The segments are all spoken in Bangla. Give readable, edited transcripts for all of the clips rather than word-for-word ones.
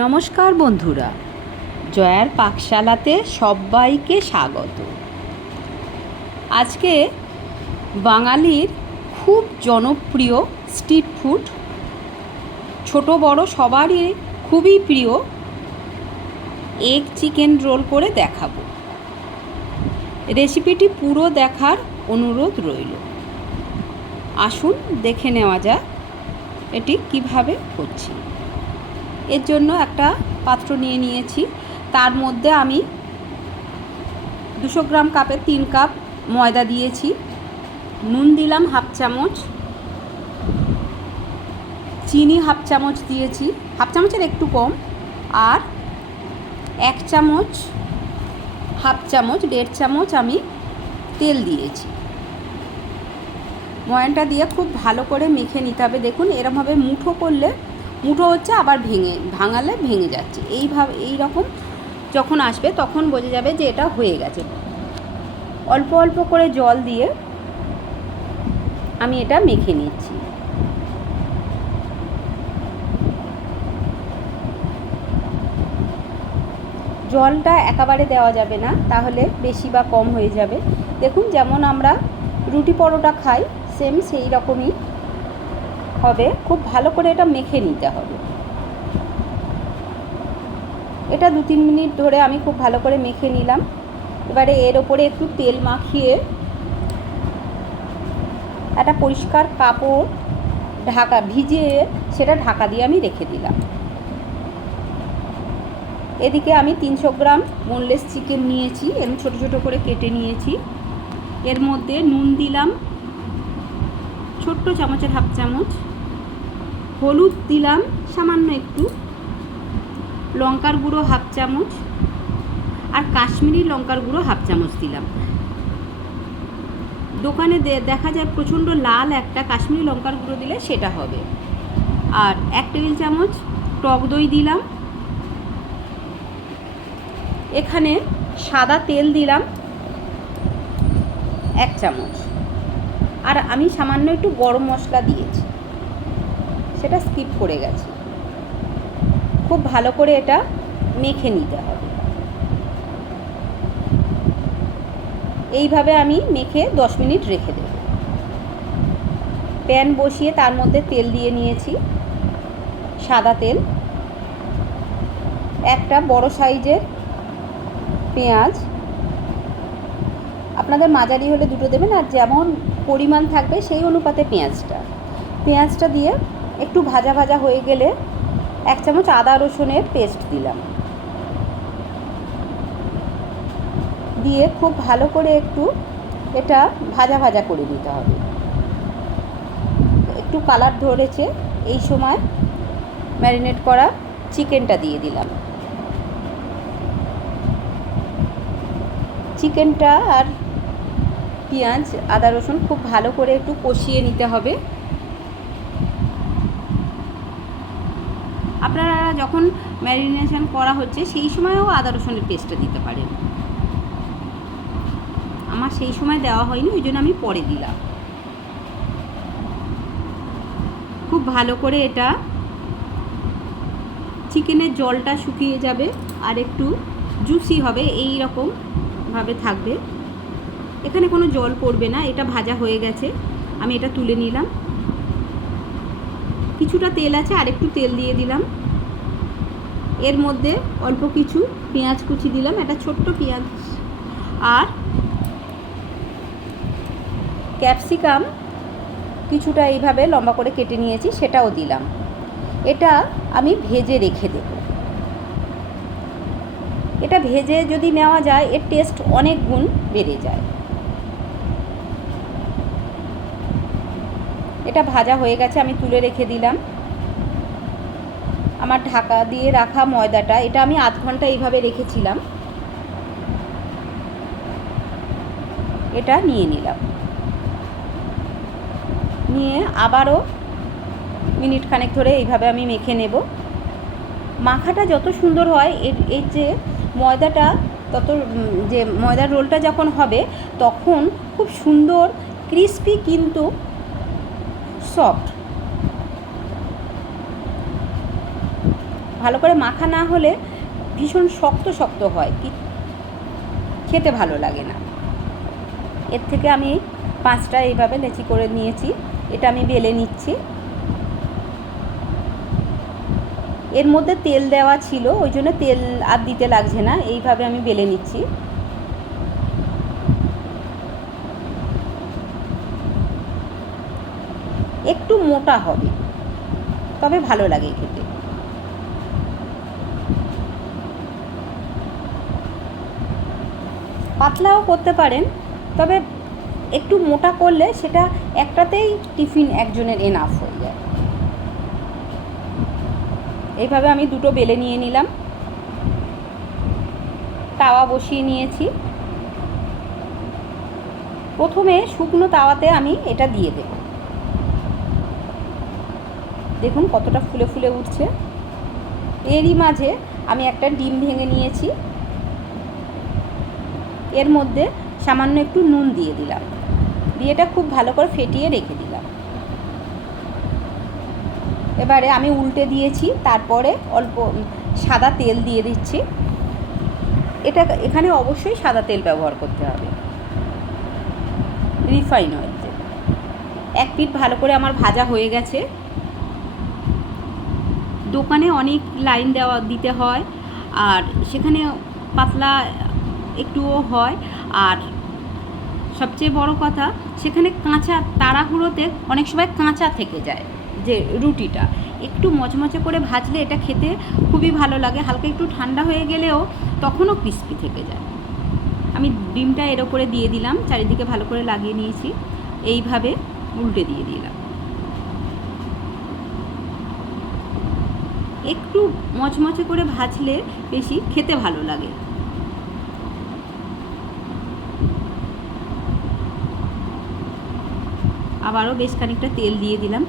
নমস্কার বন্ধুরা, জয়ার পাকশালাতে সবাইকে স্বাগত। আজকে বাঙালির খুব জনপ্রিয় স্ট্রিট ফুড, ছোট বড় সবারই খুবই প্রিয় এগ চিকেন রোল করে দেখাবো। রেসিপিটি পুরো দেখার অনুরোধ রইল। আসুন দেখে নেওয়া যাক এটি কিভাবে করছি। এর জন্য একটা পাত্র নিয়ে নিয়েছি, তার মধ্যে আমি 200 গ্রাম কাপে 3 কাপ ময়দা দিয়েছি, নুন দিলাম হাফ চামচ, চিনি হাফ চামচ দিয়েছি, হাফ চামচের একটু কম, আর 1 চামচ হাফ চামচ 1.5 চামচ আমি তেল দিয়েছি। ময়ানটা দিয়ে খুব ভালো করে মেখে নিতে হবে। দেখুন এরমভাবে মুঠো করলে মুঠো হচ্ছে, আবার ভাঙালে ভেঙে যাচ্ছে। এই রকম যখন আসবে তখন বোঝা যাবে যে এটা হয়ে গেছে। অল্প অল্প করে জল দিয়ে আমি এটা মেখে নিচ্ছি। জলটা একেবারে দেওয়া যাবে না, তাহলে বেশি বা কম হয়ে যাবে। দেখুন যেমন আমরা রুটি পরোটা খাই, সেম সেই রকমই হবে। খুব ভালো করে এটা মেখে নিতে হবে। এটা 2-3 মিনিট ধরে আমি খুব ভালো করে মেখে নিলাম। এবারে এর ওপরে একটু তেল মাখিয়ে একটা পরিষ্কার কাপড় ভিজিয়ে সেটা ঢাকা দিয়ে আমি রেখে দিলাম। এদিকে আমি 300 গ্রাম বোনলেস চিকেন নিয়েছি, এরকম ছোটো ছোটো করে কেটে নিয়েছি। এর মধ্যে নুন দিলাম ছোট্ট চামচের হাফ চামচ, হলুদ দিলাম সামান্য একটু, লঙ্কার গুঁড়ো হাফ চামচ, আর কাশ্মীরি লঙ্কার গুঁড়ো হাফ চামচ দিলাম। দোকানে দেখা যায় প্রচণ্ড লাল একটা কাশ্মীরি লঙ্কার গুঁড়ো দিলে সেটা হবে। আর 1 টেবিল চামচ টক দই দিলাম। এখানে সাদা তেল দিলাম 1 চামচ, আর আমি সামান্য একটু গরম মশলা দিয়েছি, সেটা স্কিপ করে গেছি। খুব ভালো করে এটা মেখে নিতে হবে। এইভাবে আমি মেখে 10 মিনিট রেখে দেব। প্যান বসিয়ে তার মধ্যে তেল দিয়ে নিয়েছি, সাদা তেল। একটা বড় সাইজের পেঁয়াজ, আপনাদের মাঝারি হলে 2টো দেবেন, আর যেমন পরিমাণ থাকবে সেই অনুপাতে পেঁয়াজটা দিয়ে একটু ভাজা ভাজা হয়ে গেলে 1 চামচ আদা রসুনের পেস্ট দিলাম। দিয়ে খুব ভালো করে একটু এটা ভাজা ভাজা করে নিতে হবে। একটু কালার ধরেছে, এই সময় ম্যারিনেট করা চিকেনটা দিয়ে দিলাম। চিকেনটা আর পেঁয়াজ আদা রসুন খুব ভালো করে একটু কষিয়ে নিতে হবে। আপনারা যখন ম্যারিনেশন করা হচ্ছে সেই সময়ও আদা রসুনের পেস্টটা দিতে পারেন। আমার সেই সময় দেওয়া হয়নি, ওই জন্য আমি পরে দিলাম। খুব ভালো করে এটা চিকেনের জলটা শুকিয়ে যাবে আর একটু জুসি হবে, এই রকমভাবে থাকবে। এখানে কোনো জল পড়বে না। এটা ভাজা হয়ে গেছে, আমি এটা তুলে নিলাম। কিছুটা তেল আছে, আর একটু তেল দিয়ে দিলাম। এর মধ্যে অল্প কিছু পেঁয়াজ কুচি দিলাম, একটা ছোট্ট পেঁয়াজ, আর ক্যাপসিকাম কিছুটা এইভাবে লম্বা করে কেটে নিয়েছি, সেটাও দিলাম। এটা আমি ভেজে রেখে দেব। এটা ভেজে যদি নেওয়া যায় এর টেস্ট অনেক গুণ বেড়ে যায়। এটা ভাজা হয়ে গেছে, আমি তুলে রেখে দিলাম। আমার ঢাকা দিয়ে রাখা ময়দাটা, এটা আমি আধ ঘন্টা এইভাবে রেখেছিলাম, এটা নিয়ে নিলাম। নিয়ে আবারও মিনিট খানেক ধরে এইভাবে আমি মেখে নেব। মাখাটা যত সুন্দর হয়, এর যে ময়দাটা যে ময়দার রোলটা যখন হবে তখন খুব সুন্দর ক্রিস্পি কিন্তু সফট। ভালো করে মাখা না হলে ভীষণ শক্ত শক্ত হয়, কি খেতে ভালো লাগে না। এর থেকে আমি 5টা এইভাবে লেচি করে নিয়েছি। এটা আমি বেলে নিচ্ছি। এর মধ্যে তেল দেওয়া ছিল, ওই জন্য তেল আর দিতে লাগছে না। এইভাবে আমি বেলে নিচ্ছি। একটু মোটা হবে, তবে ভালো লাগে খেতে। পাতলাও করতে পারেন, তবে একটু মোটা করলে সেটা একটাতেই টিফিন একজনের এনাফ হয়ে যায়। এইভাবে আমি দুটো বেলে নিয়ে নিলাম। তাওয়া বসিয়ে নিয়েছি। প্রথমে শুকনো তাওয়াতে আমি এটা দিয়ে দেব। দেখুন কতটা ফুলে ফুলে উঠছে। এরই মাঝে আমি একটা ডিম ভেঙে নিয়েছি। এর মধ্যে সামান্য একটু নুন দিয়ে দিলাম, দিয়ে এটা খুব ভালো করে ফেটিয়ে রেখে দিলাম। এবারে আমি উল্টে দিয়েছি, তারপরে অল্প সাদা তেল দিয়ে দিচ্ছি। এখানে অবশ্যই সাদা তেল ব্যবহার করতে হবে, রিফাইন অয়েল। এক পিঠ ভালো করে আমার ভাজা হয়ে গেছে। দোকানে অনেক লাইন দিতে হয়, আর সেখানে পাতলা একটুও হয়। আর সবচেয়ে বড় কথা, সেখানে কাঁচা তাড়াহুড়োতে অনেক সময় কাঁচা থেকে যায়। যে রুটিটা একটু মচমচে করে ভাজলে এটা খেতে খুবই ভালো লাগে। হালকা একটু ঠান্ডা হয়ে গেলেও তখনও ক্রিস্পি থেকে যায়। আমি ডিমটা এর ওপরে দিয়ে দিলাম, চারিদিকে ভালো করে লাগিয়ে নিয়েছি। এইভাবে উল্টে দিয়ে দিলাম। একটু মচমচে করে ভাজলে বেশি খেতে ভালো লাগে। আবারও বেশ খানিকটা তেল দিয়ে দিলাম।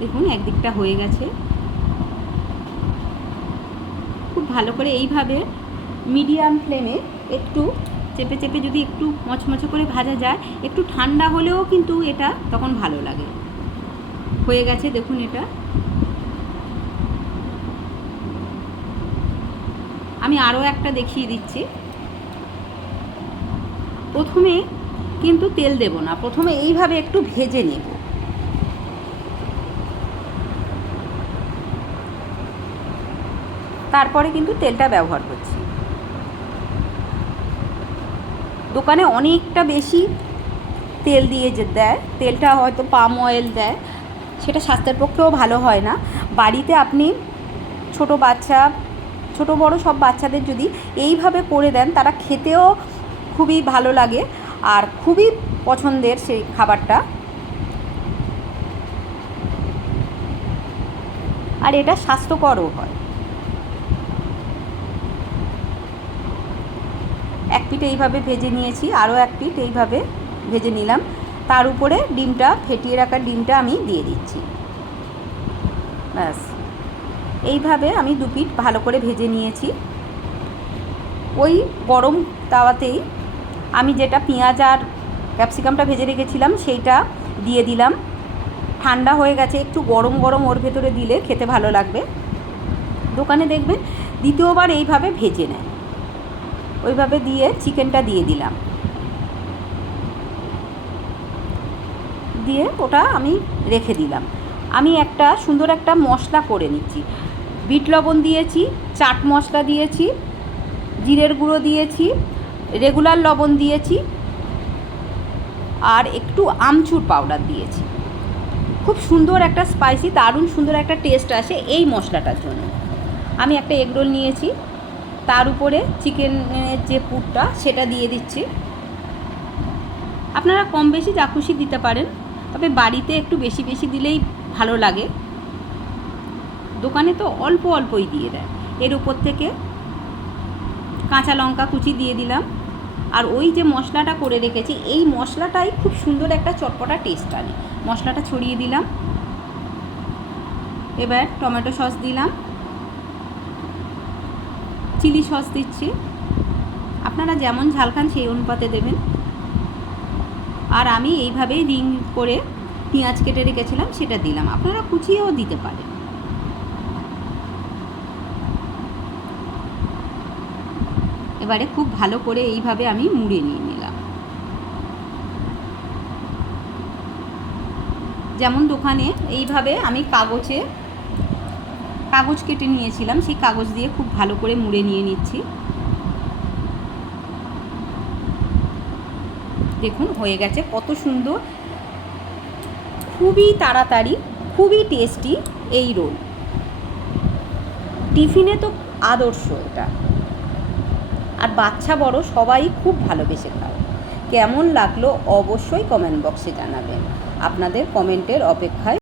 দেখুন একদিকটা হয়ে গেছে। খুব ভালো করে এইভাবে মিডিয়াম ফ্লেমে একটু চেপে চেপে যদি একটু মচমচে করে ভাজা যায়, একটু ঠান্ডা হলেও কিন্তু এটা তখন ভালো লাগে। হয়ে গেছে দেখুন। এটা আমি আরও একটা দেখিয়ে দিচ্ছি। প্রথমে কিন্তু তেল দেব না, প্রথমে এইভাবে একটু ভেজে নেব। তারপরে কিন্তু তেলটা ব্যবহার করছি। দোকানে অনেকটা বেশি তেল দিয়ে যে দেয়, তেলটা হয়তো পাম অয়েল দেয়, সেটা স্বাস্থ্যের পক্ষেও ভালো হয় না। বাড়িতে আপনি ছোট বাচ্চা, ছোট বড় সব বাচ্চাদের যদি এইভাবে করে দেন, তারা খেতেও খুবই ভালো লাগে আর খুবই পছন্দের সেই খাবারটা। আর এটা স্বাস্থ্যকরও হয়। এক পিঠ এইভাবে ভেজে নিয়েছি, আরও এক পিঠ এইভাবে ভেজে নিলাম। তার উপরে ডিমটা, ফেটিয়ে রাখা ডিমটা আমি দিয়ে দিচ্ছি। ব্যাস, এইভাবে আমি দু পিঠ ভালো করে ভেজে নিয়েছি। ওই গরম তাওয়াতেই আমি যেটা পেঁয়াজ আর ক্যাপসিকামটা ভেজে রেখেছিলাম সেইটা দিয়ে দিলাম। ঠান্ডা হয়ে গেছে, একটু গরম গরম ওর ভেতরে দিলে খেতে ভালো লাগবে। দোকানে দেখবেন দ্বিতীয়বার এইভাবে ভেজে নেয়। ওইভাবে দিয়ে চিকেনটা দিয়ে দিলাম, দিয়ে ওটা আমি রেখে দিলাম। আমি একটা সুন্দর একটা মশলা করে নিচ্ছি। বিট লবণ দিয়েছি, চাট মশলা দিয়েছি, জিরের গুঁড়ো দিয়েছি, রেগুলার লবণ দিয়েছি, আর একটু আমচুর পাউডার দিয়েছি। খুব সুন্দর একটা স্পাইসি, দারুণ সুন্দর একটা টেস্ট আসে এই মশলাটার জন্য। আমি একটা এগ রোল নিয়েছি, তার উপরে চিকেনের যে পুরটা সেটা দিয়ে দিচ্ছি। আপনারা কম বেশি যা খুশি দিতে পারেন, তবে বাড়িতে একটু বেশি বেশি দিলেই ভালো লাগে। দোকানে তো অল্প অল্পই দিয়ে দেয়। এর উপর থেকে কাঁচা লঙ্কা কুচি দিয়ে দিলাম। আর ওই যে মশলাটা করে রেখেছি, এই মশলাটাই খুব সুন্দর একটা চটপটা টেস্ট আনে। মশলাটা ছড়িয়ে দিলাম। এবার টমেটো সস দিলাম, চিলি সস দিচ্ছি। আপনারা যেমন ঝাল খান সেই অনুপাতে দেবেন। আর আমি এইভাবেই রিং করে পেঁয়াজ কেটে রেখেছিলাম সেটা দিলাম, আপনারা কুচিয়েও দিতে পারেন। এবারে খুব ভালো করে এইভাবে আমি মুড়ে নিয়ে নিলাম। যেমন দোকানে এইভাবে আমি কাগজ কেটে নিয়েছিলাম, সেই কাগজ দিয়ে খুব ভালো করে মুড়ে নিয়ে নিচ্ছি। দেখুন হয়ে গেছে, কত সুন্দর, খুবই তাড়াতাড়ি, খুবই টেস্টি এই রোল। টিফিনে তো আদর্শ এটা, আর বাচ্চা বড় সবাই খুব ভালোবেসে খায়। কেমন লাগলো অবশ্যই কমেন্ট বক্সে জানাবেন। আপনাদের কমেন্টের অপেক্ষায়